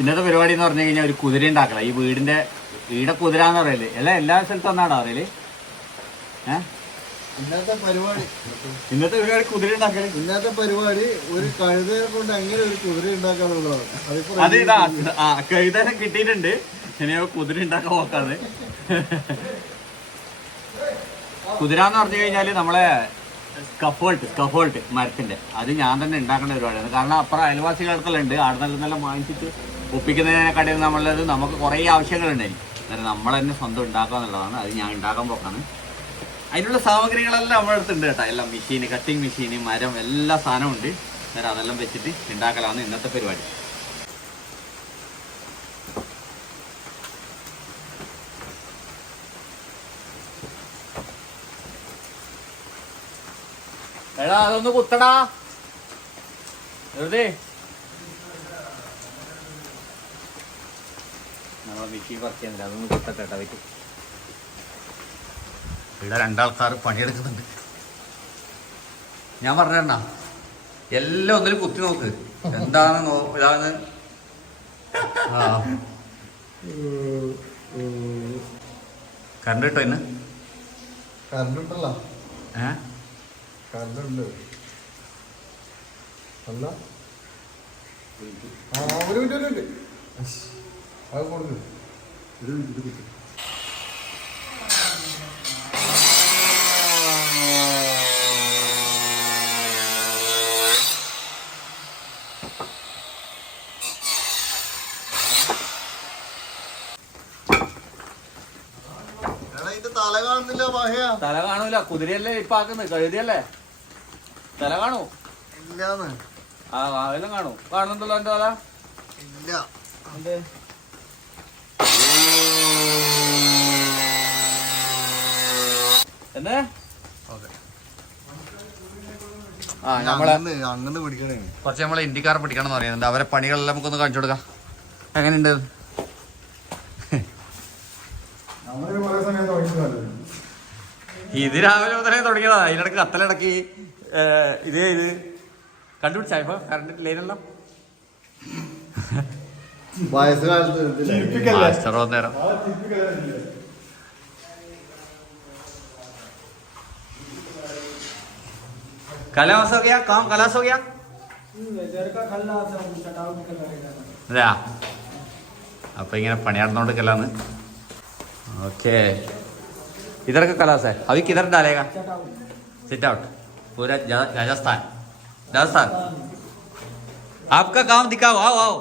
ഇന്നത്തെ പരിപാടി എന്ന് പറഞ്ഞു കഴിഞ്ഞാൽ ഒരു കുതിര ഉണ്ടാക്കല. ഈ വീടിന്റെ വീടെ കുതിര എന്ന് പറയൽ. അല്ല എല്ലാ സ്ഥലത്തും ഒന്നാണോ അറിയൽ ഇന്നത്തെ പരിപാടി. ഇന്നത്തെ പരിപാടി കുതിര ഉണ്ടാക്കൽ. ഇന്നത്തെ പരിപാടി ഒരു കഴുതയെ കൊണ്ട് എങ്ങനെ ഒരു കുതിര ഉണ്ടാക്കാന്നുള്ളതാണ്. അതിപ്പോ അത് ഇതാ കഴുതനെ കിട്ടിയിട്ടുണ്ട്. ഇനിയോ കുതിര ഉണ്ടാക്കാൻ നോക്കാതെ കുതിര എന്ന് പറഞ്ഞു കഴിഞ്ഞാൽ നമ്മളെ സ്കഫോൾട്ട് സ്കഫോൾട്ട് മരത്തിന്റെ. അത് ഞാൻ തന്നെ ഉണ്ടാക്കേണ്ട പരിപാടിയാണ്. കാരണം അപ്പുറം അയൽവാസികൾക്കെല്ലാം ഉണ്ട്. അവിടെ നല്ല നല്ല വാങ്ങിച്ചിട്ട് ഒപ്പിക്കുന്നതിനെക്കാട്ടിൽ നമ്മളത് നമുക്ക് കുറേ ആവശ്യങ്ങളുണ്ടായി അന്നേരം നമ്മൾ തന്നെ സ്വന്തം ഉണ്ടാക്കുക എന്നുള്ളതാണ്. അത് ഞാൻ ഉണ്ടാക്കാൻ പോക്കാണ്. അതിനുള്ള സാമഗ്രികളെല്ലാം നമ്മുടെ അടുത്തുണ്ട് കേട്ടോ. എല്ലാം മെഷീന് കട്ടിങ് മെഷീന് മരം എല്ലാ സാധനവും ഉണ്ട്. അന്നേരം അതെല്ലാം വെച്ചിട്ട് ഉണ്ടാക്കലാണ് ഇന്നത്തെ പരിപാടി. എടാ അതൊന്ന് കുത്തടാ. വെറുതെ. നമ്മളെ അതൊന്ന് കേട്ടോ ഇവിടെ രണ്ടാൾക്കാർ പണിയെടുക്കുന്നുണ്ട്. ഞാൻ പറഞ്ഞ എല്ലാം ഒന്നിലും കുത്തി നോക്ക്. എന്താണ് നോ ഇതാണ് കറണ്ട് കിട്ടോ ഇന്ന്? കറണ്ട് ഉണ്ടല്ലോ. ഏ? കറണ്ട് ഉണ്ട്. അല്ല. ആ ഒരു മിനിറ്റ് ഒരു മിനിറ്റ്. അത് കൊടുക്ക്. ഒരു ഇത്. തല കാണുന്നില്ല മാഹയ. തല കാണൂല. കുതിരയല്ലേ ഇപ്പൊ ആക്കുന്നത് കഴുതിയല്ലേ? തല കാണൂ. ഇല്ലാന്ന്. ആ വാഹനം കാണൂ. കാണുന്നുണ്ടല്ലോ എന്റെ തല? ഇല്ല. എന്നേ? ആ നമ്മളെ അങ്ങനെ അങ്ങനെ പിടിക്കണേ. കുറച്ച് നമ്മളെ ഇന്ത്യക്കാരെ പിടിക്കണം എന്ന് പറയുന്നുണ്ട്. അവരെ പണികളെല്ലാം നമുക്കൊന്ന് കാണിച്ചു കൊടുക്കാം. എങ്ങനെയുണ്ട്? ഇത് രാവിലെ മുതലേ തുടങ്ങിയതാ. അതിനിടക്ക് കത്തലിടക്ക് ഇത് ഇത് കണ്ടുപിടിച്ചാ? ഇപ്പൊ കറണ്ട് ലൈനെല്ലാം വയസ്സുകാലത്ത് മാസ്റ്റർ വന്നേരം. കലാസ് हो गया काम खलास हो गया അതെയാ അപ്പൊ ഇങ്ങനെ പണി നടന്നോണ്ടിരിക്കലാന്ന് ओके इधर का कलास है अभी किधर डालेगा सिट आउट पूरा जा- राजस्थान राजस्थान आपका काम दिखाओ आओ आओ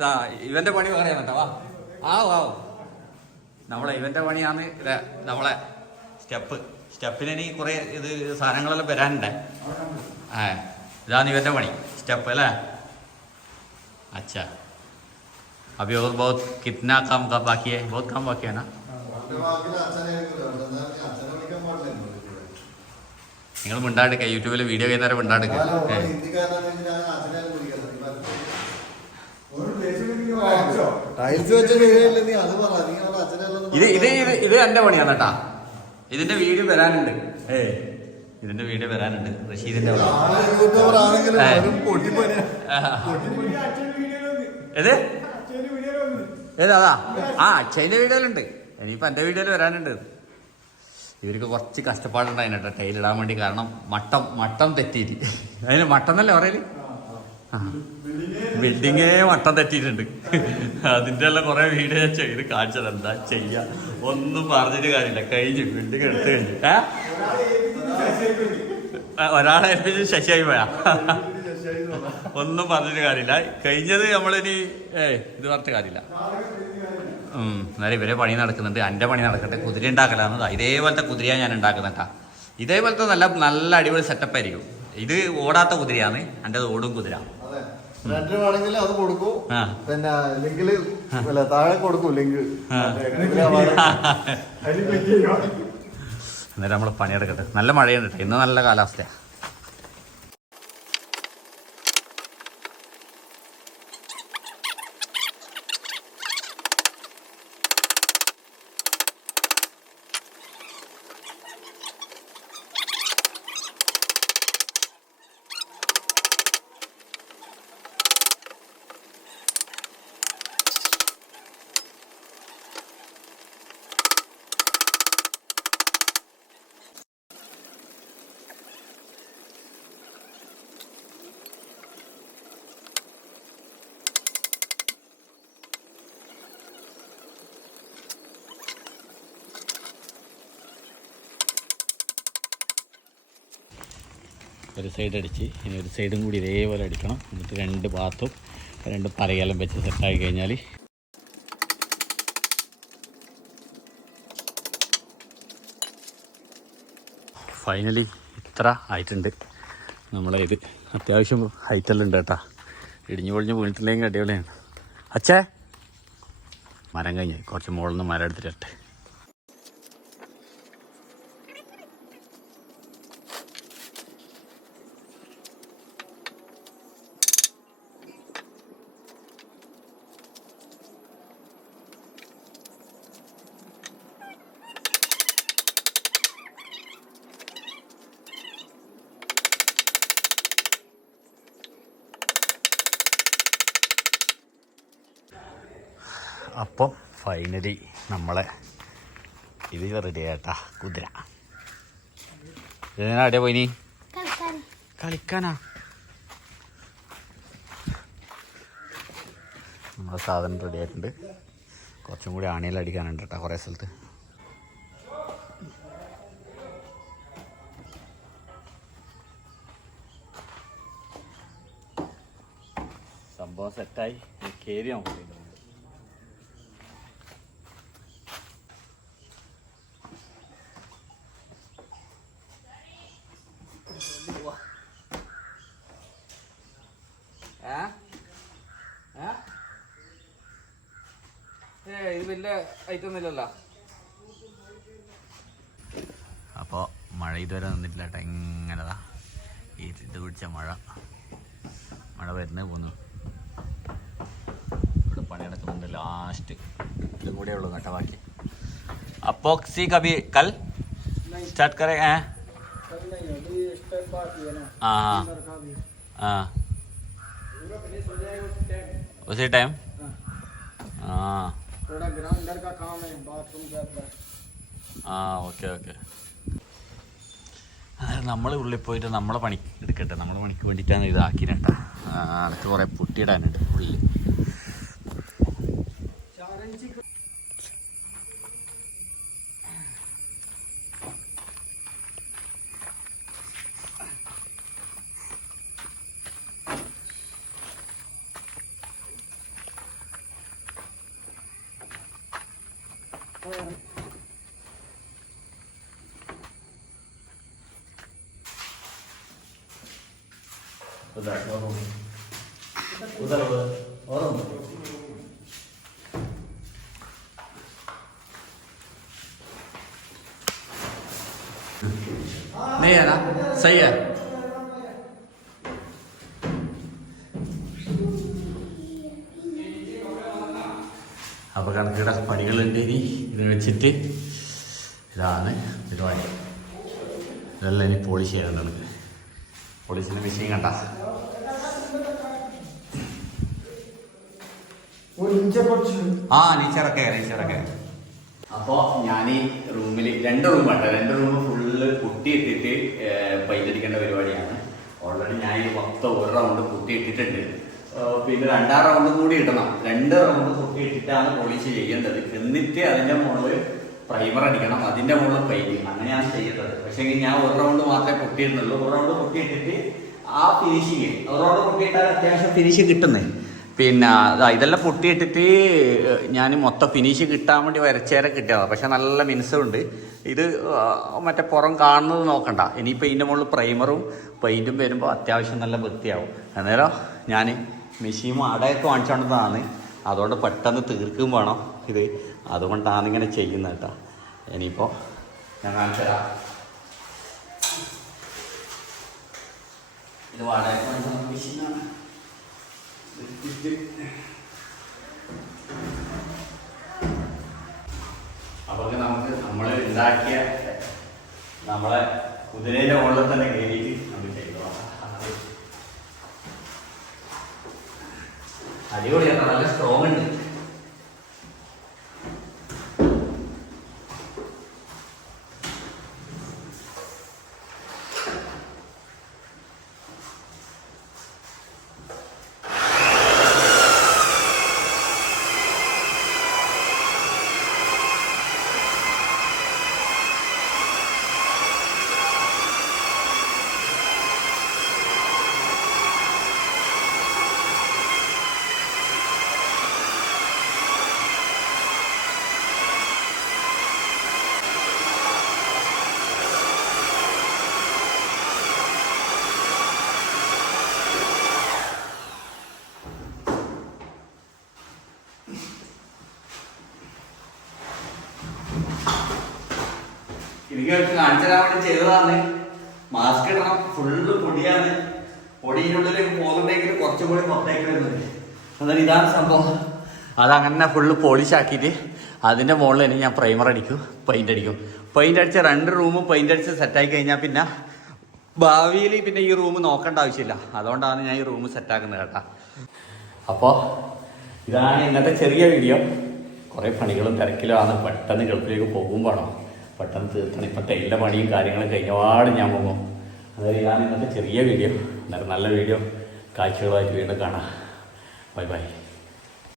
ആ ഇവന്റെ പണി പറയാൻ കേട്ടോ വാ ആവോ ആവോ നമ്മളെ ഇവന്റെ പണിയാണ് ഇത് നമ്മളെ സ്റ്റെപ്പ് സ്റ്റെപ്പിന് ഇനി കുറെ ഇത് സാധനങ്ങളെല്ലാം വരാനുണ്ട് ആ ഇതാണ് ഇവന്റെ പണി സ്റ്റെപ്പ് അല്ലേ अच्छा अभी और बहुत कितना काम का बाकी है बहुत काम बाकी है ना നിങ്ങൾ മിണ്ടാടുക്ക യൂട്യൂബിൽ വീഡിയോ ചെയ്യുന്നവരെ മിണ്ടാടുക്ക ഏ. ടൈൽസ് വെച്ച ശരിയല്ലേ നീ അത് പറ നീ അവിടെ അച്ഛനെല്ലാം ഇത് ഇത് ഇത് ഇത് എന്റെ പണിയാണ് കേട്ടാ ഇതിന്റെ വീഡിയോ വരാനുണ്ട് ഏ ഇതിന്റെ വീഡിയോ വരാനുണ്ട്. റഷീദിന്റെ ഏതാ ആ. ഏത്? അച്ഛന്റെ വീഡിയോയിലുണ്ട്. ഇനിയിപ്പോ എന്റെ വീഡിയോയിൽ വരാനുണ്ട്. ഇവർക്ക് കുറച്ച് കഷ്ടപ്പാടുണ്ടായിരുന്നു കേട്ടോ ടൈലിടാൻ വേണ്ടി. കാരണം മട്ടം മട്ടം തെറ്റിയിട്ട് അതിന് മട്ടം എന്നല്ലേ പറയൽ? ബിൽഡിങ്ങേ വട്ടം തെറ്റിയിട്ടുണ്ട്. അതിന്റെ എല്ലാം കുറെ വീഡിയോ ചെയ്ത് കാണിച്ചത്. എന്താ ചെയ്യാ? ഒന്നും പറഞ്ഞിട്ട് കാര്യമില്ല. കഴിഞ്ഞു. ബിൽഡിങ് എടുത്തു കഴിഞ്ഞു. ഒരാളെ ഏൽപ്പിച്ച് ശശിയായി പോയാ? ഒന്നും പറഞ്ഞിട്ട് കാര്യമില്ല. കഴിഞ്ഞത് നമ്മളിനി ഏ ഇത് പറഞ്ഞിട്ട് കാര്യമില്ല. എന്നാലും ഇവരെ പണി നടക്കുന്നുണ്ട്. എന്റെ പണി നടക്കട്ടെ. കുതിര ഉണ്ടാക്കലാന്ന് ഇതേപോലത്തെ കുതിരയാണ് ഞാൻ ഉണ്ടാക്കുന്നട്ടാ ഇതേപോലത്തെ നല്ല നല്ല അടിപൊളി സെറ്റപ്പ് ആയിരിക്കും. ഇത് ഓടാത്ത കുതിരയാണ്. എന്റെ ഓടും കുതിര. അതെ നമ്മൾ വേണമെങ്കിൽ അത് കൊടുക്കും ആ. പിന്നെ ലിങ്കിൽ അല്ല താഴെ കൊടുക്കും ലിങ്ക് ആ. അതിൽ click ചെയ്യുക. എന്നിട്ട് നമ്മൾ പണിയെടുക്കട്ടെ നല്ല മഴയുണ്ട് ഇന്ന് നല്ല കാലാവസ്ഥയാണ് ഒരു സൈഡ് അടിച്ച് ഇനി ഒരു സൈഡും കൂടി ഇതേപോലെ അടിക്കണം. എന്നിട്ട് രണ്ട് ഭാഗത്തും രണ്ട് പലകെല്ലാം വെച്ച് സെറ്റാക്കി കഴിഞ്ഞാൽ ഫൈനലി ഇത്ര ആയിട്ടുണ്ട്. നമ്മളെ ഇത് അത്യാവശ്യം ഹൈറ്റെല്ലാം ഉണ്ട് കേട്ടാ. ഇടിഞ്ഞു പൊളിഞ്ഞ് വീണിട്ടില്ലെങ്കിൽ അടിപൊളിയാണ്. അച്ഛേ മരം കഴിഞ്ഞ്. കുറച്ച് മുകളിൽ നിന്ന് മരം എടുത്തിട്ടെ അപ്പം ഫൈനലി നമ്മളെ ഇത് റെഡി ആയിട്ടാ കുതിര. ഇതിനാ പോയി പോയിനി കളിക്കാനാ? നമ്മളെ സാധനം റെഡി ആയിട്ടുണ്ട്. കുറച്ചും കൂടി ആണിയിൽ അടിക്കാനുണ്ട് കേട്ടോ കുറേ സ്ഥലത്ത്. സംഭവം സെറ്റായി കയറിയാ നോക്കില്ല ഇത് വലിയ ഐറ്റം ഒന്നുമില്ലല്ലോ അപ്പോൾ മഴ ഇതുവരെ നിന്നിട്ടില്ല കേട്ടോ ഇങ്ങനെതാ ഈ ഇത് പിടിച്ച മഴ മഴ വരുന്നേ പോന്നു ഇവിടെ പണിയെടുക്കുന്നുണ്ട് ലാസ്റ്റ് ഇതും കൂടെ ഉള്ളൂ കേട്ടോ ബാക്കി അപ്പോക്സി കബി കൽ സ്റ്റാർട്ട് കറേ ഏ कल नहीं अभी स्टेप बाकी है ना ആ अंदर का भी ആ पूरा फिनिश हो जाएगा उस टाइम ഉസി ടൈം हाँ ആ थोड़ा ग्राउंडर का काम है बाथरूम के अंदर ആ ഓക്കെ ഓക്കെ നമ്മൾ ഉള്ളിൽ പോയിട്ട് നമ്മളെ പണി എടുക്കട്ടെ നമ്മളെ പണിക്ക് വേണ്ടിയിട്ടാണ് ഇതാക്കിനേട്ടാ അടുത്ത് കുറേ പുട്ടിയിടാനുണ്ട് ഉള്ളിൽ उधर और उधर और नहीं है ना सही है അപ്പോൾ കണക്കിട പണികളുണ്ട് ഇനി ഇത് വെച്ചിട്ട് ഇതാണ് പരിപാടി ഇതെല്ലാം ഇനി പോളിഷ് ചെയ്യേണ്ടത് പോലീസിന്റെ മെഷീൻ കണ്ട. ആ നീച്ചറൊക്കെ നീച്ചറൊക്കെ അപ്പോ ഞാൻ ഈ റൂമിൽ രണ്ട് റൂം വേണ്ട രണ്ട് റൂം ഫുള്ള് കുട്ടി ഇട്ടിട്ട് പൈലടിക്കേണ്ട പരിപാടിയാണ്. ഓൾറെഡി ഞാൻ ഈ മൊത്തം ഒരു റൗണ്ട് കുട്ടി ഇട്ടിട്ടുണ്ട് പിന്നെ രണ്ടാം റൗണ്ടും കൂടി ഇടണം. രണ്ട് റൗണ്ട് കുട്ടി ഇട്ടിട്ടാണ് പോളിഷ് ചെയ്യേണ്ടത്. എന്നിട്ട് അതിന്റെ മുകളിൽ പ്രൈമർ അടിക്കണം അതിന്റെ മുകളിൽ പെയിന്റ് അങ്ങനെയാണ് ചെയ്യുന്നത് പക്ഷേ ഞാൻ ഒരു റൗണ്ട് മാത്രമേ പൊട്ടിയിരുന്നുള്ളൂ. ഒരു റൗണ്ട് പൊട്ടിയിട്ടിട്ട് ആ ഫിനിഷിങ് ഒരു റൗണ്ട് പൊട്ടിയിട്ടാൽ അത്യാവശ്യം ഫിനിഷ് കിട്ടുന്നേ. പിന്നെ ഇതെല്ലാം പൊട്ടിയിട്ടിട്ട് ഞാൻ മൊത്തം ഫിനിഷ് കിട്ടാൻ വേണ്ടി വരച്ചേരെ കിട്ടിയതാണ് പക്ഷെ നല്ല മിനുസമുണ്ട് ഇത് മറ്റേ പുറം കാണുന്നത് നോക്കണ്ട. ഇനിയിപ്പോൾ ഇതിന്റെ മുകളിൽ പ്രൈമറും പെയിന്റും വരുമ്പോൾ അത്യാവശ്യം നല്ല വൃത്തിയാവും. അന്നേരം ഞാൻ മെഷീൻ അടയൊക്കെ വാങ്ങിച്ചുകൊണ്ടതാണ് അതുകൊണ്ട് പെട്ടെന്ന് തീർക്കും വേണം ഇത്. അതുകൊണ്ടാണ് ഇങ്ങനെ ചെയ്യുന്നത് കേട്ടോ. ഇനിയിപ്പോൾ ഞാൻ കാണിച്ചു തരാം. ഇത് വാടക അപ്പോൾ നമുക്ക് നമ്മൾ ഉണ്ടാക്കിയ നമ്മളെ കുതിരയുടെ മുകളിൽ തന്നെ കയറിയിട്ട് നമുക്ക് ചെയ്തോളാം. അടിപൊളിയാണ് നല്ല സ്ട്രോങ് ഉണ്ട്. എനിക്ക് കാണിച്ചു തരാൻ ചെയ്തതാണ് മാസ്ക് ഇടണം. ഫുള്ള് പൊടിയാണ്. പൊടിയിനുള്ളിലേക്ക് പോകുന്നുണ്ടെങ്കിൽ കുറച്ചും കൂടി പുറത്തേക്ക് വരുന്നുണ്ട്. എന്നാൽ ഇതാണ് സംഭവം. അതങ്ങനെ ഫുള്ള് പോളിഷ് ആക്കിയിട്ട് അതിന്റെ മുകളിൽ തന്നെ ഞാൻ പ്രൈമർ അടിക്കും പെയിന്റ് അടിക്കും. പെയിന്റ് അടിച്ച രണ്ട് റൂമും പെയിന്റ് അടിച്ച് സെറ്റായി കഴിഞ്ഞാൽ പിന്നെ ഭാവിയിൽ പിന്നെ ഈ റൂം നോക്കേണ്ട ആവശ്യമില്ല. അതുകൊണ്ടാണ് ഞാൻ ഈ റൂം സെറ്റാക്കുന്നത് കേട്ടാ. അപ്പോൾ ഇതാണ് ഇന്നത്തെ ചെറിയ വീഡിയോ കുറേ പണികളും തിരക്കിലും ആണ്. പെട്ടെന്ന് ഗൾഫിലേക്ക് പോകുമ്പോഴാണോ? പെട്ടെന്ന് തീർക്കണം. ഇപ്പം തേയിലെ പണിയും കാര്യങ്ങളും കഴിഞ്ഞപാട് ഞാൻ പോകും. അതായത് ഞാൻ ഇന്നത്തെ ചെറിയ വീഡിയോ. എന്നാലും നല്ല വീഡിയോ. കാഴ്ചകളായിട്ട് വീണ്ടും കാണാം. Bye bye.